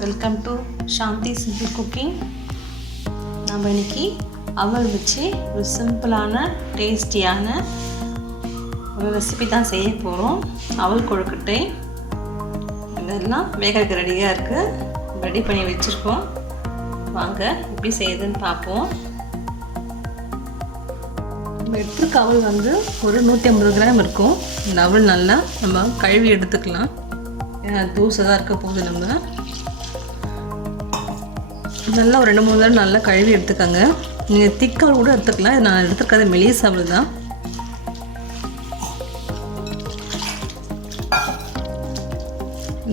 Welcome to Shanti simple cooking. நம்ம இன்னைக்கு அவல் வச்சு ஒரு சிம்பிளான டேஸ்டியான ஒரு ரெசிபி தான் செய்ய போகிறோம். அவல் கொழுக்கட்டை இதெல்லாம் வேக வைக்க ரெடியாக இருக்குது, ரெடி பண்ணி வச்சுருக்கோம். வாங்க எப்படி செய்யுதுன்னு பார்ப்போம். நம்ம எடுத்துருக்க அவல் வந்து ஒரு 150 கிராம் இருக்கும். இந்த அவல் நல்லா நம்ம கழுவி எடுத்துக்கலாம். தூசை தான் இருக்க போகுது. நம்ம நல்லா ஒரு 2-3 தடவை நல்லா கழுவி எடுத்துக்கோங்க. நீங்கள் திக்கவல் கூட எடுத்துக்கலாம். இது நான் எடுத்துருக்காது மெலிஸ் அவல் தான்.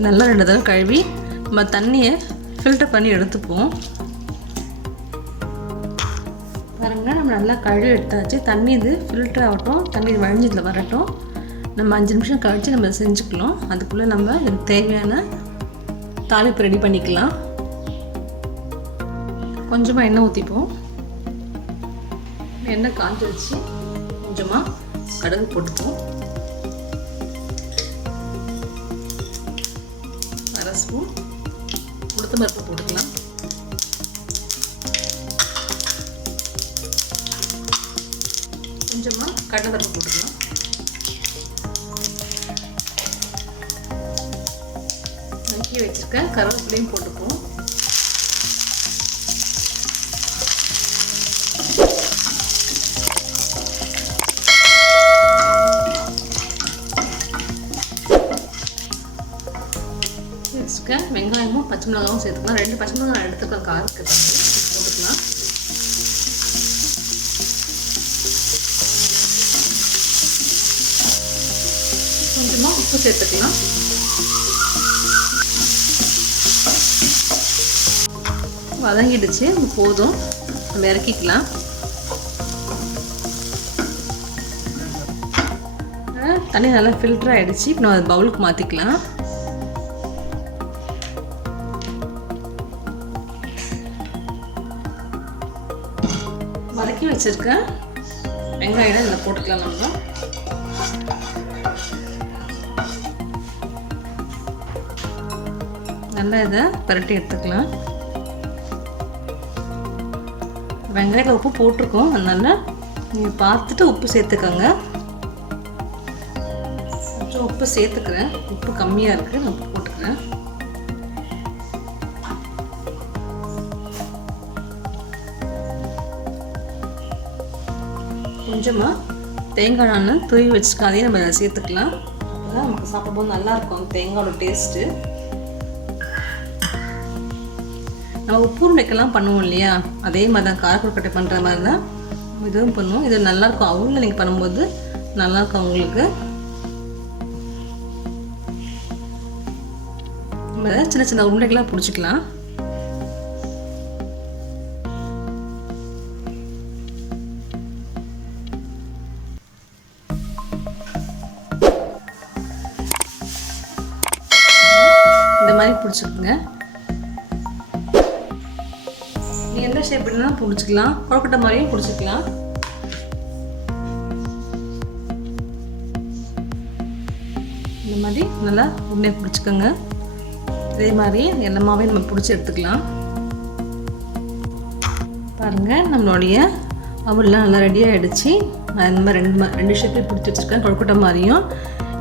நல்லா 2 தடவை கழுவி நம்ம தண்ணியை ஃபில்டர் பண்ணி எடுத்துப்போம். பாருங்கள், நம்ம நல்லா கழுவி எடுத்தாச்சு. தண்ணி இது ஃபில்டர் ஆகட்டும், தண்ணி வழிஞ்சதில் வரட்டும். நம்ம 5 நிமிஷம் கழித்து நம்ம செஞ்சுக்கலாம். அதுக்குள்ளே நம்ம இதுக்கு தேவையான தாளிப்பு ரெடி பண்ணிக்கலாம். கொஞ்சமாக எண்ணெய் ஊற்றிப்போம். எண்ணெய் காஞ்சி வச்சு கொஞ்சமாக கடுகு போட்டுப்போம். 1/2 ஸ்பூன் உளுத்தம் பருப்பு போட்டுக்கலாம். கொஞ்சமாக கடலை பருப்பு போட்டுக்கலாம். நறுக்கி வச்சுருக்க கருவேப்பிலையும் போட்டுப்போம். வெங்காயமும் பச்சை மிளகாவும் சேர்த்துக்கலாம். 2 பச்சை மிளகாய் எடுத்துக்கலாம். காரத்துக்கு போட்டுக்கலாம். கொஞ்சமாக உப்பு சேர்த்துக்கலாம். வதங்கிடுச்சு, போதும், நம்ம இறக்கிக்கலாம். தண்ணி நல்லா ஃபில்டர் ஆகிடுச்சு. இப்போ நம்ம அது பவுலுக்கு மாற்றிக்கலாம். வதக்கி வச்சுருக்கேன் வெங்காயம் இதில் போட்டுக்கலாம். நம்ம நல்லா இதை பரட்டி எடுத்துக்கலாம். வெங்காயத்தில் உப்பு போட்டிருக்கோம், அதனால் நீங்கள் பார்த்துட்டு உப்பு சேர்த்துக்கோங்க. கொஞ்சம் உப்பு சேர்த்துக்கிறேன். உப்பு கம்மியாக இருக்குது, நான் உப்பு போட்டுக்கிறேன். கொஞ்சமாக தேங்காய் நான் துருவி வச்சுருக்கேன், அதையும் நம்ம சேர்த்துக்கலாம். அப்போதான் நமக்கு சாப்பிடும்போது நல்லாயிருக்கும் தேங்காயோட டேஸ்ட்டு. நம்ம உப்பு உருண்டைக்கெல்லாம் பண்ணுவோம் இல்லையா, அதே மாதிரி தான் காரக்கொழுக்கட்டை பண்ணுற மாதிரி தான் இதுவும் பண்ணுவோம். இது நல்லாயிருக்கும். அவளில் நீங்கள் பண்ணும்போது நல்லாயிருக்கும் உங்களுக்கு. நம்ம சின்ன சின்ன உருண்டைக்கெல்லாம் பிடிச்சிக்கலாம். இந்த மாதிரி பிடிச்சிக்குங்க. எந்த ஷேப் வேணும்னா பிடிச்சிக்கலாம். கொழுக்கட்டை மாதிரியும் பிடிச்சிக்கலாம். இந்த மாதிரி நல்லா உருண்டை பிடிச்சிக்கோங்க. இதே மாதிரி எல்லாமே நம்ம பிடிச்சி எடுத்துக்கலாம். பாருங்கள், நம்மளுடைய அவல்லாம் நல்லா ரெடி ஆகிடுச்சு. நான் இந்த மாதிரி 2 ஷேப்பையும் பிடிச்சி வச்சுருக்கேன். கொழுக்கட்டை மாதிரியும்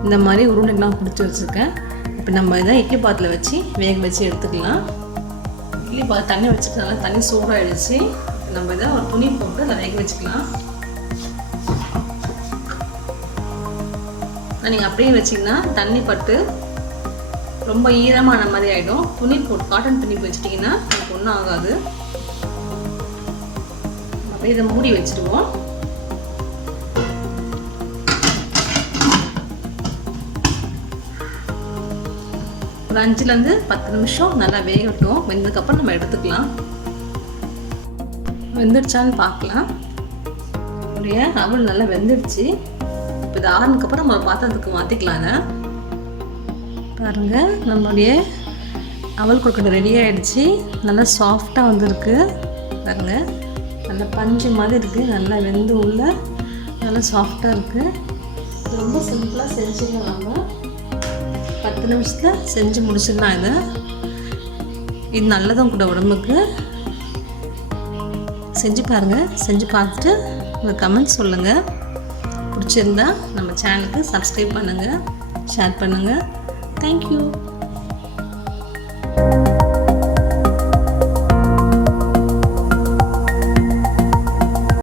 இந்த மாதிரி உருண்டைக்கெலாம் பிடிச்சி வச்சுருக்கேன். இப்போ நம்ம இதை இட்லி பாத்திரத்தில் வச்சு வேக வச்சு எடுத்துக்கலாம். இட்லி பாத்திரம் தண்ணி வச்சுட்டு நல்லா தண்ணி சூடாகிடுச்சு. நம்ம இதை ஒரு துணி போட்டு அதை வேக வச்சுக்கலாம். நீங்கள் அப்படியே வச்சிங்கன்னா தண்ணி பட்டு ரொம்ப ஈரமான மாதிரி ஆகிடும். துணி போட்டு காட்டன் துணி வச்சிட்டிங்கன்னா எனக்கு ஒன்றும் ஆகாது. அப்படியே இதை மூடி வச்சுடுவோம். ஒரு 5லேருந்து 10 நிமிஷம் நல்லா வேகட்டும். வெந்ததுக்கப்புறம் நம்ம எடுத்துக்கலாம். வெந்துடுச்சான்னு பார்க்கலாம். நம்மளுடைய அவல் நல்லா வெந்துடுச்சு. இப்போ இது ஆறுனதுக்கப்புறம் நம்ம பாத்திரத்துக்கு மாற்றிக்கலாம். அதை பாருங்கள், நம்மளுடைய அவல் கொழுக்கட்டை ரெடி ஆகிடுச்சு. நல்லா சாஃப்டாக வந்துருக்கு. பாருங்கள், நல்லா பஞ்சு மாதிரி இருக்குது. நல்லா வெந்து உள்ள நல்லா சாஃப்டாக இருக்குது. ரொம்ப சிம்பிளாக செஞ்சுக்கலாம். நம்ம 10 நிமிஷத்தில் செஞ்சு முடிச்சிடலாம். இதை இது நல்லதும் கூட உடம்புக்கு. செஞ்சு பாருங்கள். செஞ்சு பார்த்துட்டு உங்கள் கமெண்ட் சொல்லுங்கள். பிடிச்சிருந்தா நம்ம சேனலுக்கு சப்ஸ்கிரைப் பண்ணுங்கள், ஷேர் பண்ணுங்கள். தேங்க்யூ.